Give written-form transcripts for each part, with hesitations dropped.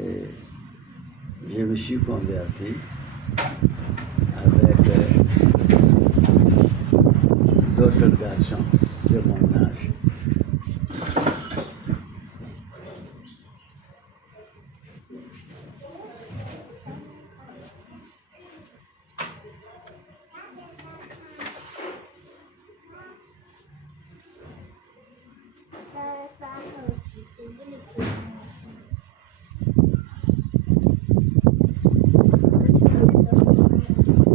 Et je me suis converti avec d'autres garçons de mon âge.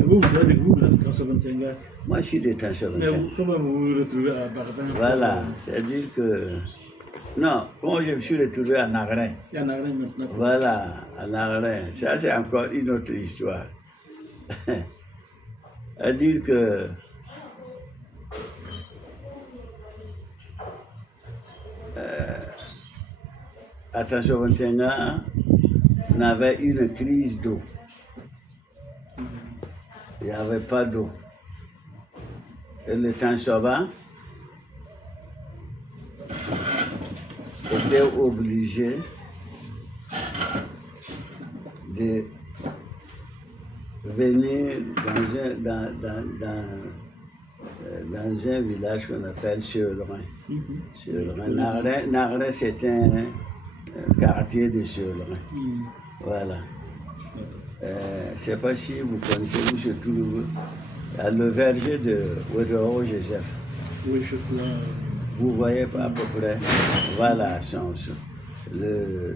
Vous êtes de Tansobentenga. Moi, je suis de Tansobentenga. Mais comment vous vous retrouvez à Bardin? Voilà, c'est-à-dire que... Non, comment je me suis retrouvé à Nagrin. Il y a Nagrin maintenant. Voilà, à Nagrin. Ça, c'est encore une autre histoire. C'est-à-dire que... à Tansobentenga, on avait une crise d'eau. Il n'y avait pas d'eau. Et le Tansoba était obligé de venir dans un village qu'on appelle Seulerin. Nagrin, c'est un quartier de Seulerin. Voilà. Je ne sais pas si vous connaissez, où se trouve le verger de Wedero Joseph. Oui, je crois. Vous voyez à peu près, voilà,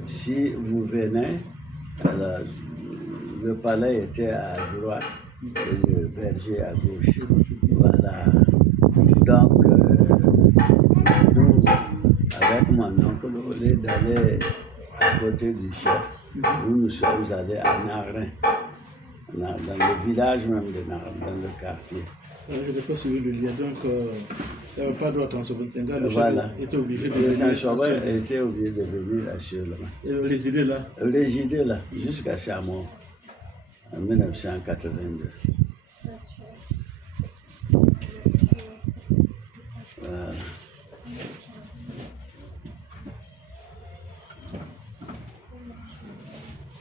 si vous venez, alors, le palais était à droite et le verger à gauche. Voilà. Donc, nous, avec mon oncle, au lieu d'aller à côté du chef, nous sommes allés à Nagrin, dans le village même de Nagrin, dans le quartier. Je n'ai pas suivi le lien, donc il n'y avait pas d'eau à Tansobentenga. Le Voilà. chef était obligé de Le venir. Tansoba était obligé de venir à Seulerin. Et les idées là? Les idées là, jusqu'à sa mort, en 1982. Voilà.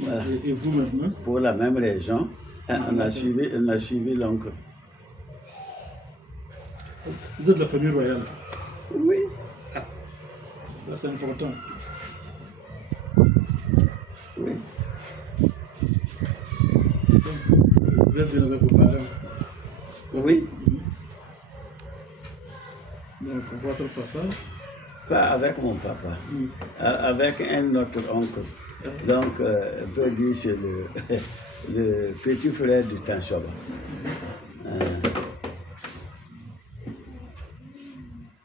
Voilà. Et vous maintenant? Pour la même raison, on a suivi l'oncle. Vous êtes de la famille royale? Oui. Ah, c'est important. Oui. Vous êtes venu avec vos parents? Oui. Donc, votre papa? Pas avec mon papa, avec un autre oncle. Donc, on peut dire c'est le petit frère du Tansoba.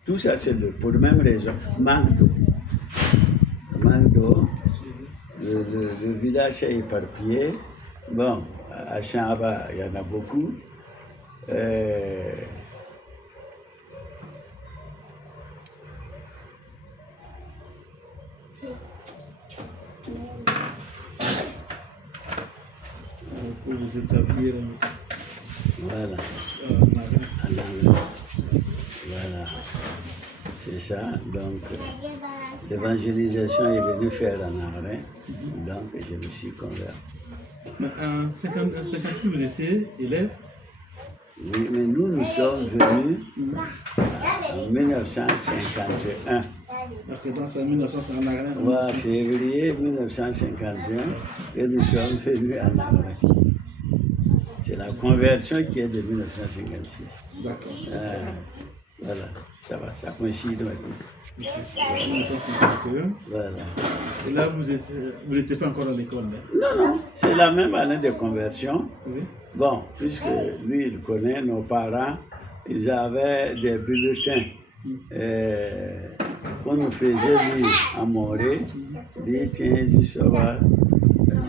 Tout ça, c'est pour la même raison. Manque d'eau. Manque d'eau. Le village est éparpillé. Bon, à Chamba, il y en a beaucoup. Pour vous établir Voilà. à Nagrin. Voilà. C'est ça. Donc, l'évangélisation est venue faire en Nagrin. Donc, je me suis converti. Mais en 1956, vous étiez élève? Oui, mais nous sommes venus en 1951. Parce que dans 1951, Voilà, février 1951, et nous sommes venus à Nagrin. C'est la conversion qui est de 1956. D'accord. Voilà, ça va, ça coïncide maintenant. 1951. Voilà. Et là, vous n'étiez pas encore à l'école? Non, c'est la même année de conversion. Oui. Bon, puisque lui, il connaît, nos parents, ils avaient des bulletins qu'on nous faisait lire à Morée. Dit, tiens, je saurai,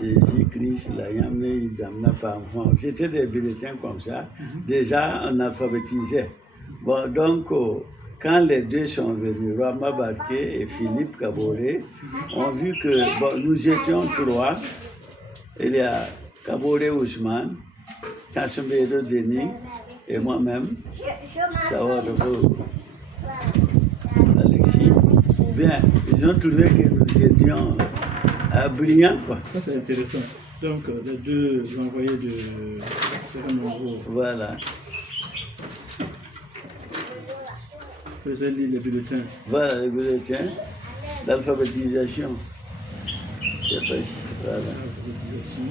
Jésus-Christ, la Yamne, il damna pas enfant. C'était des bulletins comme ça. Déjà, on alphabétisait. Bon, donc, quand les deux sont venus, Rama Barké et Philippe Kaboré, ont vu que bon, nous étions trois. Il y a Kaboré Ousmane, Tassoumbedo Denis et moi-même, Sawadoko Alexis. Bien, ils ont trouvé que nous étions brillant, quoi. Ça, c'est intéressant. Donc, les deux envoyés de Cerno Voilà. faisaient lire les bulletins. Voilà le bulletin d'alphabétisation. Je sais pas si. Voilà. L'alphabétisation.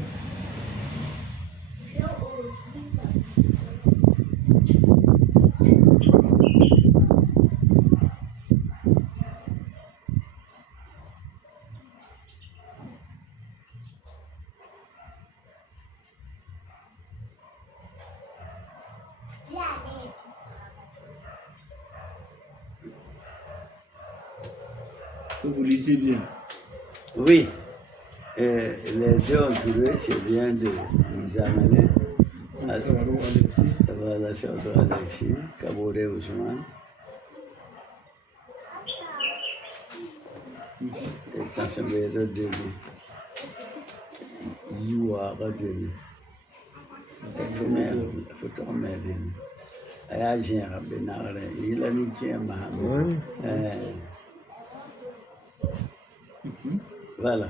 Que vous lisez bien. Oui. Les deux ont trouvé, c'est bien de nous amener. Donc, Savaro Alexis. Voilà, Salvador Alexis, Kaboré Ousmane. Et Tansambé Rodéli. Yiwa Rodéli. Photo Médine. Ayagien Rabénare. Il a mis qui Mahamud. Voilà.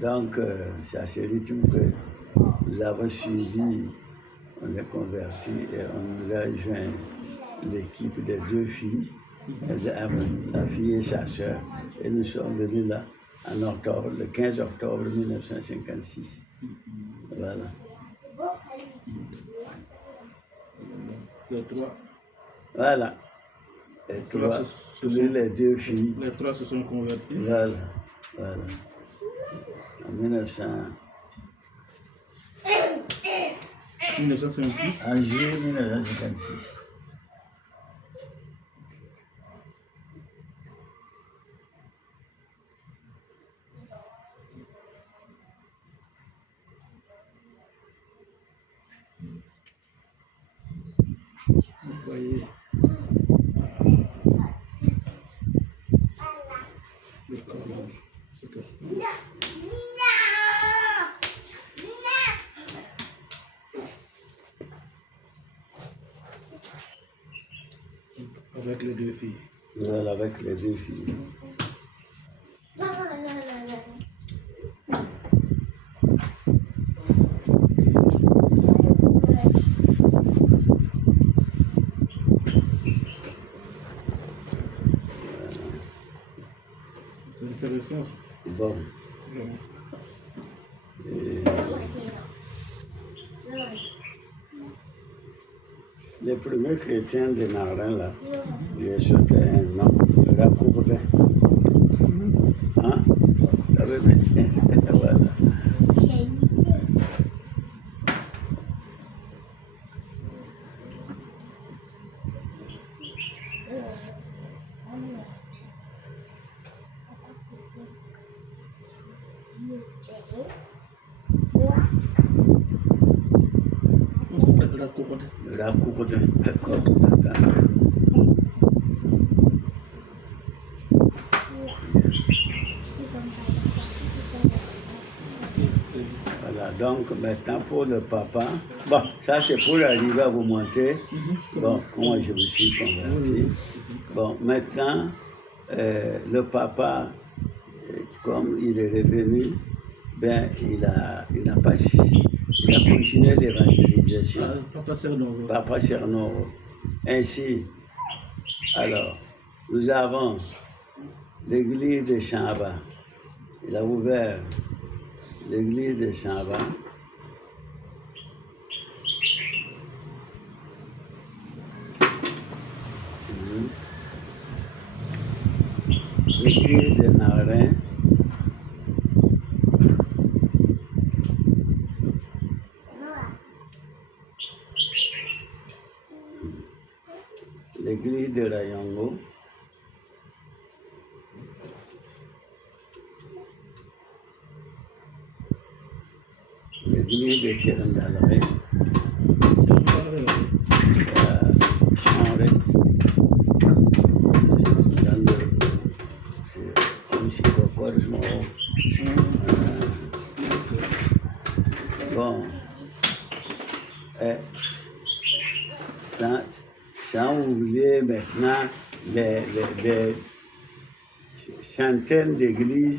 Donc, c'est à ce rythme que nous avons suivi, on est convertis et on nous a joint l'équipe des deux filles, la fille et sa sœur, et nous sommes venus là en octobre, le 15 octobre 1956. Voilà. Les trois. Voilà. Et trois, les deux filles. Les trois se sont convertis. Voilà. Voilà. En 1956. En juillet 1956. Vous voyez l'école protestante. Avec les deux filles. Voilà, avec les deux filles. C'est intéressant ça. Bon. Vraiment. Et les premiers chrétiens de Narin, là, ils sortaient un nom, Rakoukoudin. Hein? Ça veut dire, voilà. On s'appelle Rakoukoudin. Rakoukoudin, d'accord. Voilà, donc maintenant pour le papa, bon, ça c'est pour arriver à vous montrer, bon, comment je me suis converti. Bon, maintenant, le papa, comme il est revenu, ben, il a continué l'évangélisation. Papa Cerno. Papa Cerno. Ainsi, alors, nous avons l'église de Chamba. Il a ouvert l'église de Chamba. L'église de Narin. L'église de Rayongo. L'église de Tirandalré. Chanré. Dans le. C'est comme si Cocorismo. Bon. Sans oublier maintenant les centaines d'églises